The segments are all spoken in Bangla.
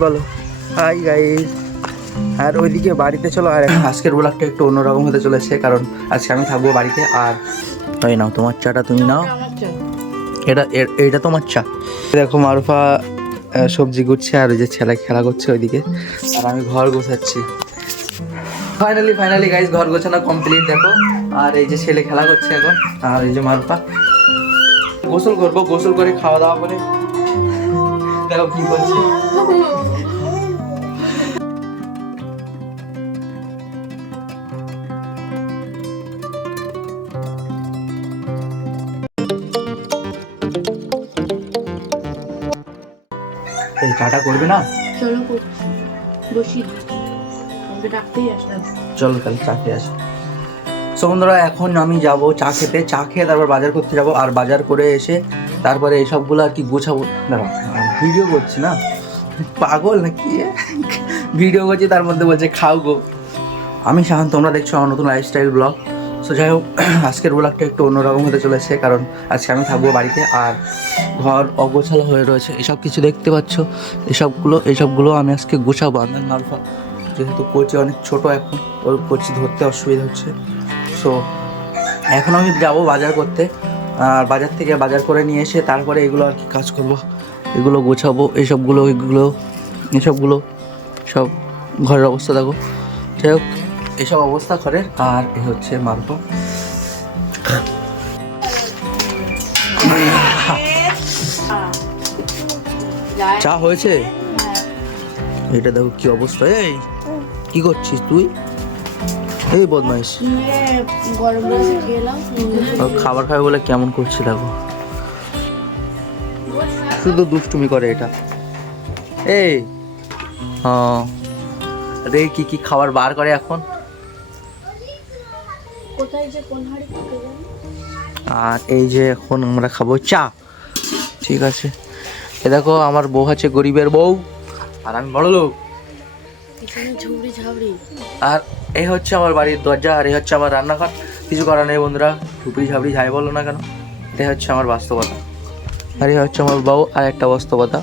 বলো হাই গাইস। আর ওইদিকে বাড়িতে চলো। আর আজকের ব্লগটা একটু অন্যরকম হতে চলেছে, কারণ আজকে আমি থাকবো বাড়িতে। আর তাই নাও তোমার চাটা, তুমি নাও। এটা তোমার চা। দেখো মারুফা সবজি গুছছে, আর ওই যে ছেলে খেলা করছে ওইদিকে, আর আমি ঘর গোছাচ্ছি। ফাইনালি গাইস ঘর গোছানো কমপ্লিট দেখো। আর এই যে ছেলে খেলা করছে এখন, আর এই যে মারুফা গোসল করবো, গোসল করে খাওয়া দাওয়া করে দেখো কি করছে। এই চাটা করবে না? চলো বসি, ডাকতেই আসলাম। চলো তাহলে চা খেয়ে আসি। সো বন্ধুরা এখন আমি যাব চা খেতে, চা খেয়ে তারপর বাজার করতে যাব। আর বাজার করে এসে তারপরে এইসবগুলো আর কি গোছাবো। দাঁড়াও ভিডিও করছি না, পাগল নাকি ভিডিও করছি তার মধ্যে বলছে খাও গো। আমি শাহান, তোমরা দেখছো আমার নতুন লাইফস্টাইল ব্লগ। সো যাই হোক আজকের ব্লগটা একটু অন্যরকম হতে চলেছে, কারণ আজকে আমি থাকবো বাড়িতে। আর ঘর অগোছালো হয়ে রয়েছে, এসব কিছু দেখতে পাচ্ছ, এইসবগুলো আমি আজকে গোছাবো। আমার মারফা যেহেতু কোচি অনেক ছোট, এখন ওর কোচি ধরতে অসুবিধা হচ্ছে। সো এখন আমি যাব বাজার করতে, আর বাজার থেকে বাজার করে নিয়ে এসে তারপরে এগুলো আর কি কাজ করব, এগুলো গোছাবো। এসবগুলো সব ঘরের অবস্থা দেখো। যাই হোক এসব অবস্থা ঘরের। আর এ হচ্ছে মারফা। চা হয়েছে? এটা দেখো কি অবস্থা। এই কি করছিস তুই? এই বদমাইশ, খাবার খাবে বলে কেমন করছে দেখো, শুধু দুষ্টুমি করে এটা। এই হ্যাঁ রে, কি খাবার বার করে এখন। আর এই যে এখন আমরা খাবো চা, ঠিক আছে। এ দেখো আমার বউ আছে গরিবের বউ, আর আমি বড় লোক। আর এই হচ্ছে আমার বাড়ির দরজা, আর এই হচ্ছে আমার রান্নাঘর। কিছু করার নেই বন্ধুরা, ঝুপড়ি ঝাপড়ি যাই বলো না কেন, এটাই হচ্ছে আমার বাস্তবতা। আর এই হচ্ছে আমার বউ, আর একটা বাস্তবতা।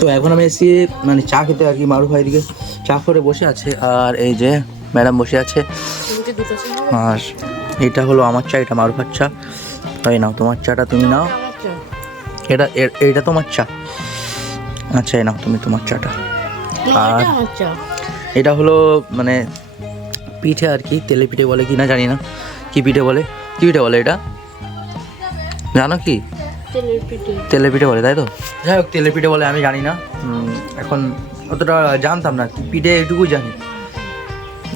তো এখন আমি এসেছি মানে চা খেতে আর কি। মারুফা এদিকে চা করে বসে আছে, আর এই যে ম্যাডাম বসে আছে। আর এটা হলো আমার চা, এটা মারুফার চা। তাই নাও তোমার চাটা, তুমি নাও। এটা তোমার চা, আচ্ছা এই নাও তুমি তোমার চাটা। আর এটা হলো মানে পিঠে আর কি, তেলে পিঠে বলে কি না জানি না, কি পিঠে বলে এটা জানো কি? তেলে পিঠে বলে, তাই তো? যাই হোক তেলে পিঠে বলে, আমি জানি না এখন অতটা জানতাম না, পিঠে এইটুকুই জানি।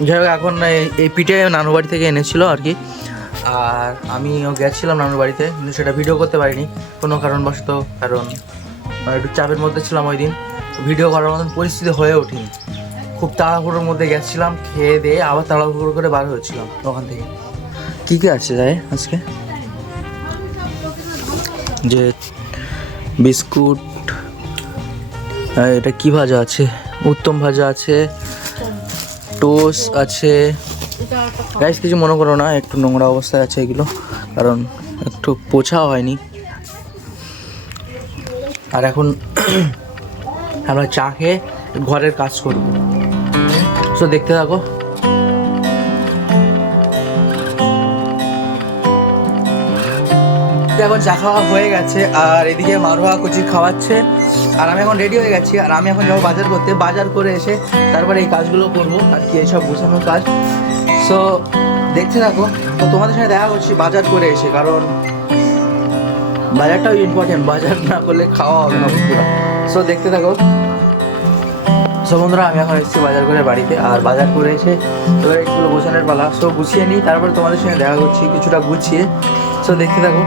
যাই হোক এখন এই পিঠে নানু বাড়ি থেকে এনেছিল আর কি। আর আমিও গেছিলাম নানুর বাড়িতে, কিন্তু সেটা ভিডিও করতে পারিনি কোনো কারণবশত, কারণ একটু চাপের মধ্যে ছিলাম ওই দিন। ভিডিও করার মতন পরিস্থিতি হয়ে ওঠেনি, খুব তাড়াহুড়োর মধ্যে গেছিলাম, খেয়ে দিয়ে আবার তাড়াহুড়ো করে বার হয়েছিলাম ওখান থেকে। কী কী আছে যাই আজকে, যে বিস্কুট, এটা কি ভাজা আছে, উত্তম ভাজা আছে, টোস্ট আছে। গাইস কিছু মনে করো না, একটু নোংরা অবস্থায় আছে এগুলো, কারণ একটু পোছাও হয়নি। আর এখন আমরা চা খেয়ে ঘরের কাজ করব, তো দেখতে থাকো। এখন চা খাওয়া হয়ে গেছে, আর এদিকে মারুফা কচি খাওয়াচ্ছে, আর আমি এখন রেডি হয়ে গেছি। আর আমি এখন যাবো বাজার করতে, বাজার করে এসে তারপরে এই কাজগুলো করবো আর কি, এইসব গোছানোর কাজ। সো দেখতে থাকো। তো তোমাদের সাথে দেখা করছি বাজার করে এসে, কারণ বাজারটাও ইম্পর্টেন্ট, বাজার না করলে খাওয়া হবে না বন্ধুরা। সো দেখতে থাকো। সো বন্ধুরা আমি এখন এসেছি বাজার করে বাড়িতে, আর বাজার করে এসে এবার এইগুলো গোছানোর পালা। সো গুছিয়ে নিই, তারপর তোমাদের সঙ্গে দেখা করছি কিছুটা গুছিয়ে। সো দেখতে থাকো।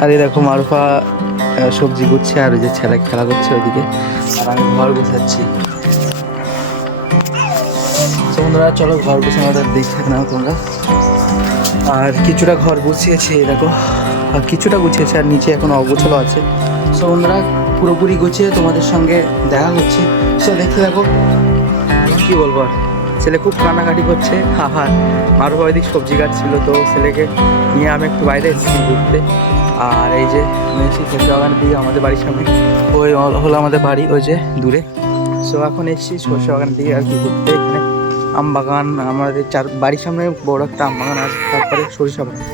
আর এই দেখো মারুফা সবজি গুছছে, আর ওই যে ছেলে খেলা করছে ওইদিকে, আর আমি ঘর গোছাচ্ছি। বন্ধুরা চলো ঘর গোছানোটা দেখতে নাও তোমরা। আর কিছুটা ঘর গুছিয়েছি দেখো, আর কিছুটা গুছিয়েছে, আর নিচে এখন অগোছালো আছে। সো বন্ধুরা পুরোপুরি গুছিয়ে তোমাদের সঙ্গে দেখা হচ্ছে। সো দেখতে থাকো, কি বলবো আর। ছেলে খুব কান্নাকাটি করছে। আর মারুফ ওইদিক সবজি কাটছিল, তো ছেলেকে নিয়ে আমি একটু বাইরে এসেছি ঘুরতে। আর এই যে আমি এসেছি সবজি বাগানের দিকে, আমাদের বাড়ির সামনে ওই হলো আমাদের বাড়ি ওই যে দূরে। সো এখন এসেছি সর্ষে বাগানের দিকে আর কি ঘুরতে। এখানে আম বাগান, আমাদের বাড়ির সামনে বড় একটা আম বাগান আছে, তারপরে সরিষা বাগান।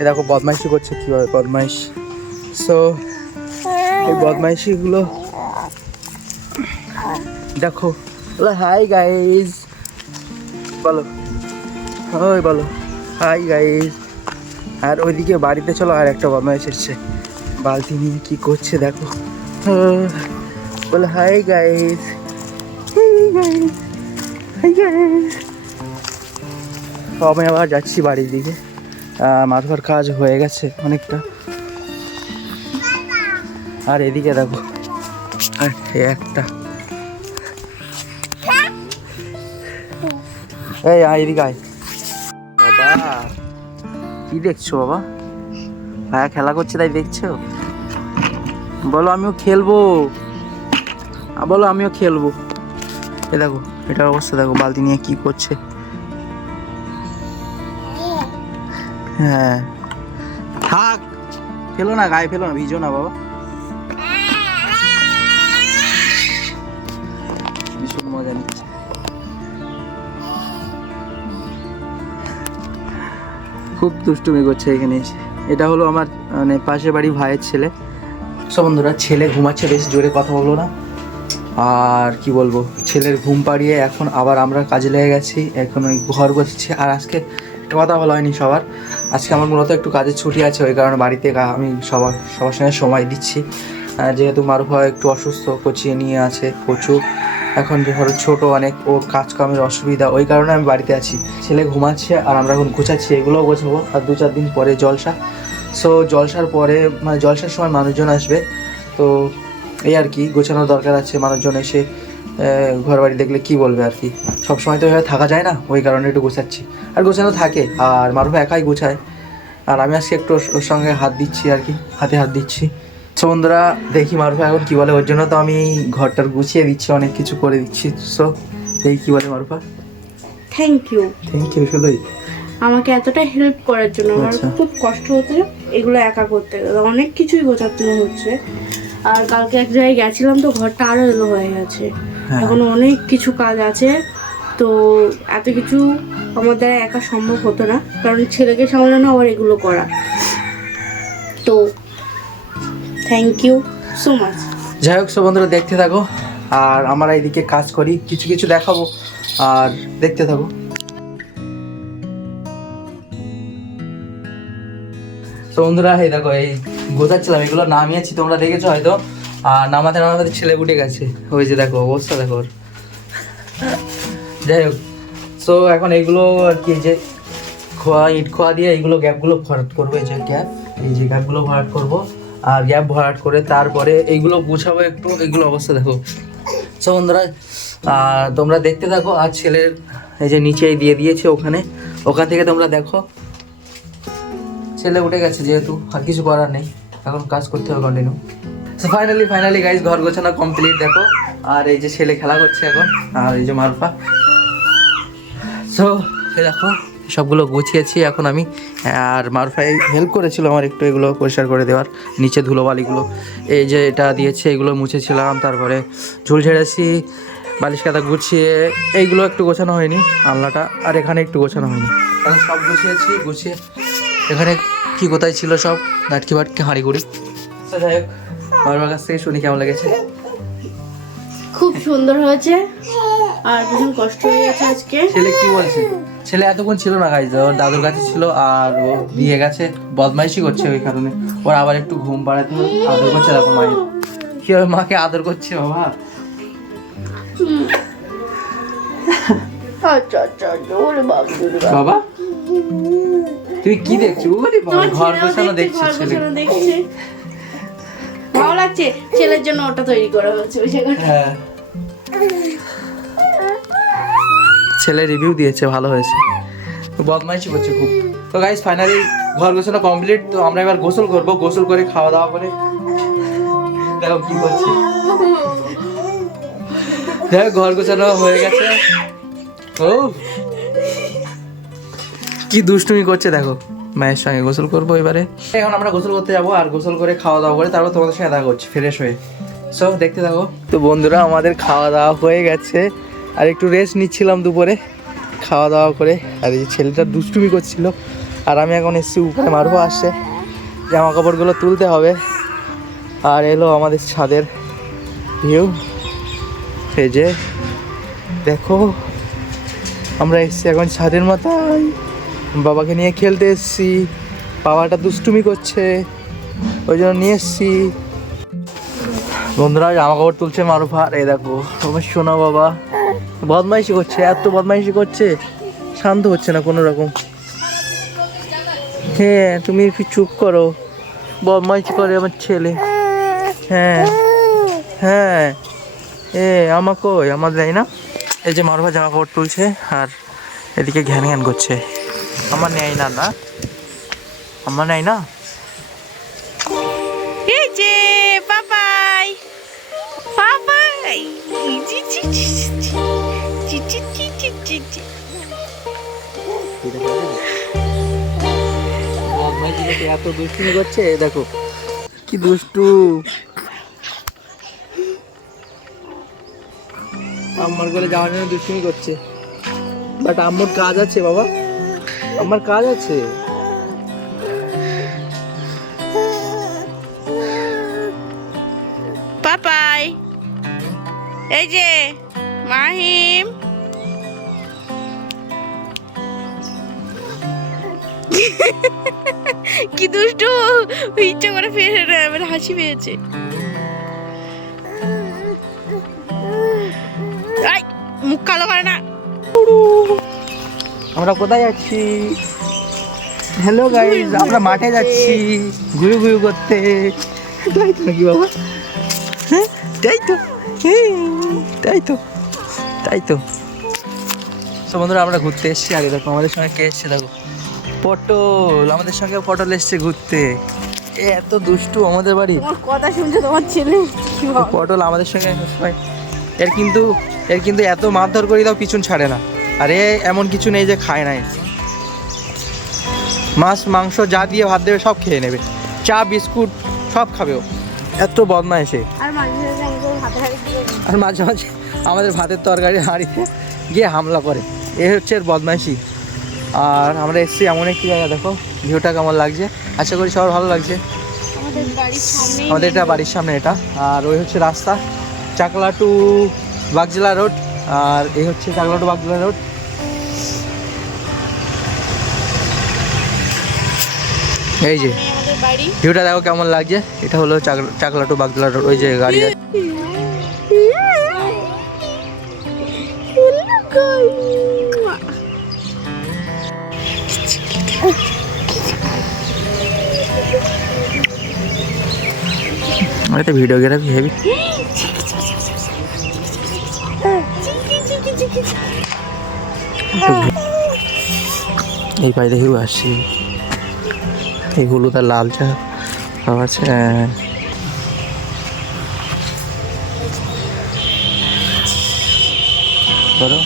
এ দেখো বদমাইশি করছে কীভাবে, বদমাইশ। সো এই বদমাইশিগুলো দেখো। হাই গাইজ বলো, ওই বলো হাই গাইজ। আর ওইদিকে বাড়িতে চলো, আর একটা বদমাইশ এসছে বালতি নিয়ে কি করছে দেখো। বলো হাই গাইজ, আমি আবার যাচ্ছি বাড়ির দিকে। মারুফার কাজ হয়ে গেছে অনেকটা। আর এদিকে দেখো একটা, এই এদিকে আয় বাবা। কি দেখছো বাবা? ভাইয়া খেলা করছে তাই দেখছো? বলো আমিও খেলবো, বলো আমিও খেলবো। এ দেখো এটার অবস্থা দেখো, বালতি নিয়ে কি করছে। হ্যাঁ থাক, ফেলো না গায়ে, ফেলো না, ভিজো না বাবা। ভীষণ মজা নিচ্ছে। খুব দুষ্টুমি করছে এখানে এসে। এটা হলো আমার মানে পাশের বাড়ি ভাইয়ের ছেলে। সব বন্ধুরা, ছেলে ঘুমাচ্ছে, বেশ জোরে কথা বলবো না। আর কি বলবো, ছেলের ঘুম পাড়িয়ে এখন আবার আমরা কাজে লেগে গেছি। এখন ওই ঘর বসেছি। আর আজকে একটা কথা বলা হয়নি সবার, আজকে আমার মূলত একটু কাজের ছুটি আছে, ওই কারণে বাড়িতে আমি সবার সঙ্গে সময় দিচ্ছি। যেহেতু মারুফা একটু অসুস্থ, কোচিয়ে নিয়ে আছে প্রচুর। এখন ধরো ছোটো অনেক, ওর কাজ কামের অসুবিধা, ওই কারণে আমি বাড়িতে আছি। ছেলে ঘুমাচ্ছে আর আমরা এখন গোছাচ্ছি, এগুলোও গোছাবো। আর 2-4 দিন পরে জলসা। সো জলসার পরে মানে জলসার সময় মানুষজন আসবে, তো এই আর কি গোছানোর দরকার আছে। মানুষজন এসে ঘর বাড়ি দেখলে কি বলবে আর কি, সবসময় তো এভাবে থাকা যায় না, ওই কারণে একটু গোছাচ্ছি। আর গোছানো থাকে, আর মারুফা একাই গোছায়, আর আমি আজকে একটু ওর সঙ্গে হাত দিচ্ছি আর কি, হাতে হাত দিচ্ছি। সো বন্ধুরা দেখি মারুফা এখন কী বলে, ওর জন্য তো আমি ঘরটার গুছিয়ে দিচ্ছি, অনেক কিছু করে দিচ্ছি। সো দেখি কী বলে Marufa. Thank you. Thank you শুধুই আমাকে এতটা হেল্প করার জন্য। আমার আচ্ছা। খুব কষ্ট হচ্ছে এগুলো একা করতে গেলে, অনেক কিছুই গোছাতে হচ্ছে। আর কালকে এক জায়গায় গেছিলাম, তো ঘরটা আরো এলো হয়ে গেছে। হ্যাঁ। এখন অনেক কিছু কাজ আছে, তো এত কিছু আমার দ্বারা একা সম্ভব হতো না, কারণ ছেলেকে সামলানো আবার এগুলো করা। তো থ্যাংক ইউ সো মাচ। যাই হোক, সব বন্ধুরা দেখতে থাকো, আর আমরা এইদিকে কাজ করি, কিছু কিছু দেখাবো, আর দেখতে থাকো। তো বন্ধুরা এই দেখো, এই গোছাচ্ছিলাম, এগুলো নামিয়েছি, তোমরা দেখেছো হয়তো। আর নামাতে নামাতে ছেলে উঠে গেছে, ওই যে দেখো অবস্থা দেখো ওর। যাই হোক, সো এখন এইগুলো আর কি, যে ইট খোয়া দিয়ে এইগুলো গ্যাপগুলো ভরাট করবো, এই যে গ্যাপ, এই যে গ্যাপগুলো ভরাট করবো। আর গ্যাপ ভরাট করে তারপরে এইগুলো গুছাবো একটু, এইগুলো অবস্থা দেখো। সো বন্ধুরা তোমরা দেখতে থাকো। আর ছেলের এই যে নিচে দিয়ে দিয়েছে ওখান থেকে তোমরা দেখো। ছেলে উঠে গেছে যেহেতু, আর কিছু করার নেই, এখন কাজ করতে হবে কন্টিনিউ। সো ফাইনালি গাইজ ঘর গোছানো কমপ্লিট দেখো। আর এই যে ছেলে খেলা করছে এখন, আর এই যে মারুফা। সো দেখো সবগুলো গুছিয়েছি এখন আমি। আর মারুফাই হেল্প করেছিল আমার একটু এগুলো পরিষ্কার করে দেওয়ার, নিচে ধুলোবালিগুলো এই যে এটা দিয়েছে এগুলো মুছেছিলাম, তারপরে ঝুল ঝেড়েছি, বালিশ কাঁথা গুছিয়ে এইগুলো একটু গোছানো হয়নি, আলনাটা আর এখানে একটু গোছানো হয়নি, কারণ সব গুছিয়ে এখানে কি কোথায় ছিল সব নাটকি বাটকি হাঁড়ি গুড়ি। তো যাই হোক, মারুফার কাছ থেকে শুনি কেমন লেগেছে। খুব সুন্দর হয়েছে, আর ভীষণ কষ্ট হয়ে গেছে আজকে। ছেলে কি বলছে? ছেলে এতক্ষণ ছিল না গাইজ, ওর দাদুর কাছে ছিল, আর ও দিয়ে গেছে, বদমাইশি করছে, ওই কারণে ওর আবার একটু ঘুম পাড়াতে হবে। আদর করছে দেখো মায়ের, কি হবে মাকে আদর করছে বাবা। বাবা তুই কি দেখছো? ঘর গোছানো দেখছিস ছেলে? ভালো লাগছে, ছেলের জন্য ওটা তৈরি করা হচ্ছে। হ্যাঁ, ছেলে রিভিউ দিয়েছে ভালো হয়েছে, বদমাইশি করছে খুব। তো গাইস ফাইনালি ঘর গোছানো কমপ্লিট। তো আমরা এবার গোসল করবো, গোসল করে খাওয়া দাওয়া করে দেখো কি করছি। দেখো ঘর গোছানো হয়ে গেছে, ও কি দুষ্টুমি করছে দেখো। মায়ের সঙ্গে গোসল করবো এবারে। এখন আমরা গোসল করতে যাবো, আর গোসল করে খাওয়া দাওয়া করে তারপর তোমাদের সঙ্গে দেখা করছি ফ্রেশ হয়ে। সব দেখতে থাকো। তো বন্ধুরা আমাদের খাওয়া দাওয়া হয়ে গেছে, আর একটু রেস্ট নিচ্ছিলাম দুপুরে খাওয়া দাওয়া করে। আর এই ছেলেটা দুষ্টুমি করছিল, আর আমি এখন এসেছি উপরে। মারুফা আসছে, জামা কাপড়গুলো তুলতে হবে। আর এলো আমাদের ছাদের ভিউ। এই যে দেখো আমরা এসেছি এখন ছাদের মাথায়, বাবাকে নিয়ে খেলতে এসেছি। বাবাটা দুষ্টুমি করছে, ওই জন্য নিয়ে এসেছি। বন্ধুরা জামা কাপড় তুলছে মারুফা। এই দেখো আমার সোনা বাবা বদমাইশি করছে, এত বদমাইশি করছে, শান্ত হচ্ছে না কোনো রকম। হ্যাঁ তুমি একটু চুপ করো, বদমাইশি করে আমার ছেলে। হ্যাঁ হ্যাঁ আমার কই, আমার দেয় না। এই যে মারুফা জামা কাপড় তুলছে, আর এদিকে ঘ্যান ঘ্যান করছে। আমার নেয় না, না আমার নেয় না। এই যে বাবাই বাবাই জি জি জি জি জি জি জি জি জি। এত দুষ্টুমি করছে, দেখো কি দুষ্টু। আমার করে যাওয়ার জন্য দুষ্টুমি করছে, বাট আমার কাজ আছে বাবা, আমার কাজ আছে। পাপাই এই যে মাহিম কি দুষ্টু, ইচ্ছা করে ফেলে মানে হাসি পেয়েছে। মুখ কালো করে না। আমরা কোথায় যাচ্ছি? হ্যালো গাইস, আমরা মাঠে যাচ্ছি ঘুরু ঘুরু করতে। তাই তো নাকি বাবা? হ্যাঁ তাই তো, তাই তো, তাই তো। তো বন্ধুরা আমরা ঘুরতে এসেছি। আগে দেখো আমাদের সঙ্গে কে এসছে, দেখো পটল। আমাদের সঙ্গে পটল এসছে ঘুরতে। এত দুষ্টু আমাদের বাড়ি। তোমার কথা শুনছে তোমার ছেলে। পটল আমাদের সঙ্গে সবাই। এর কিন্তু এত মারধর করে দাও পিছন ছাড়ে না। আরে এমন কিছু নেই যে খায় নাই, মাছ মাংস যা দিয়ে ভাত দেবে সব খেয়ে নেবে, চা বিস্কুট সব খাবে ও। এত বদমাইশে। আর মাঝে মাঝে আমাদের ভাতের তরকারি হাঁড়িতে গিয়ে হামলা করে। এ হচ্ছে এর বদমাইশি। আর আমরা এসেছি এমন একটি জায়গা, দেখো ভিউটা কেমন লাগছে। আশা করি সবার ভালো লাগছে। আমাদের এটা বাড়ির সামনে এটা। আর ওই হচ্ছে রাস্তা চাকলা টু বাগজলা রোড, আর এই হচ্ছে চাকলা টু বাগজলা রোড। এই যে ভিউটা দেখো কেমন লাগছে। এটা হলো চাকলা টু বাগজলা রোড। ওই যে গাড়ি আছে। তো ভিডিওগ্রাফি হেভি। এই পাই দেখি আসছি, এই হলুদ আর লাল চা আছে। ধরো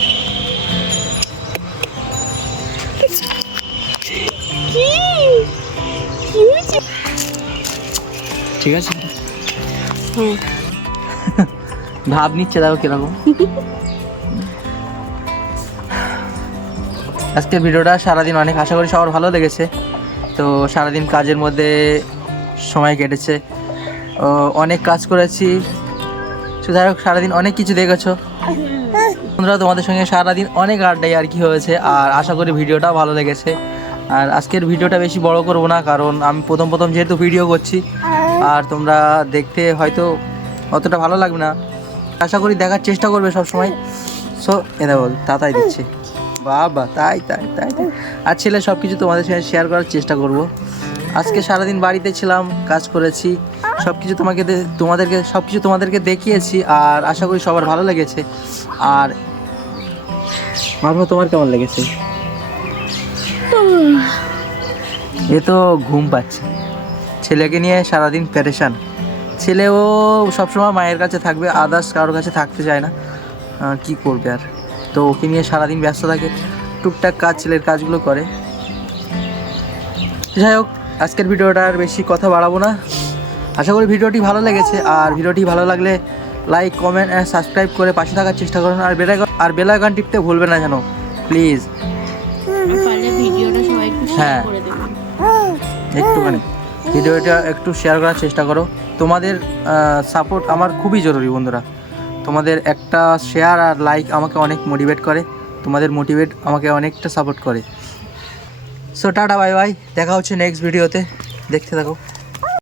ঠিক আছে। ভাব নিচ্ছে দেখো কিরকম। আজকের ভিডিওটা সারাদিন অনেক আশা করি সবার ভালো লেগেছে। তো সারাদিন কাজের মধ্যে সময় কেটেছে, অনেক কাজ করেছি। যাই হোক সারাদিন অনেক কিছু দেখেছো বন্ধুরা, তোমাদের সঙ্গে সারাদিন অনেক আড্ডাই আর কি হয়েছে। আর আশা করি ভিডিওটাও ভালো লেগেছে। আর আজকের ভিডিওটা বেশি বড় করব না, কারণ আমি প্রথম যেহেতু ভিডিও করছি, আর তোমরা দেখতে হয়তো অতটা ভালো লাগবে না। আশা করি দেখার চেষ্টা করবে সব সময়। সো এটা বল তাই দিচ্ছে বাবা, তাই তাই তাই তাই। আর ছেলে সব কিছু তোমাদের সঙ্গে শেয়ার করার চেষ্টা করব। আজকে সারাদিন বাড়িতে ছিলাম, কাজ করেছি, সব কিছু তোমাদেরকে দেখিয়েছি। আর আশা করি সবার ভালো লেগেছে। আর মারুফা তোমার কেমন লেগেছে? এ তো ঘুম পাচ্ছে, ছেলেকে নিয়ে সারাদিন প্যারেশান। ছেলেও সবসময় মায়ের কাছে থাকবে, আদার্স কারোর কাছে থাকতে চায় না। কি করবে আর। তো তো ওকে নিয়ে সারাদিন ব্যস্ত থাকে, টুকটাক কাজ ছেলের কাজগুলো করে। যাই হোক, আজকের ভিডিওটা আর বেশি কথা বাড়াবো না। আশা করি ভিডিওটি ভালো লেগেছে, আর ভিডিওটি ভালো লাগলে লাইক, কমেন্ট অ্যান্ড সাবস্ক্রাইব করে পাশে থাকার চেষ্টা করুন। আর বেল আইকন টিপতে ভুলবেন না যেন, প্লিজ। পারলে ভিডিওটা সবাই একটু হ্যাঁ। শেয়ার করে দেবেন। একটুখানি ভিডিওটা একটু শেয়ার করার চেষ্টা করো। তোমাদের সাপোর্ট আমার খুবই জরুরি বন্ধুরা। তোমাদের একটা শেয়ার আর লাইক আমাকে অনেক মোটিভেট করে, তোমাদের মোটিভেট আমাকে অনেকটা সাপোর্ট করে। সো টাটা, বাই বাই, দেখা হচ্ছে নেক্সট ভিডিওতে, দেখতে থাকো।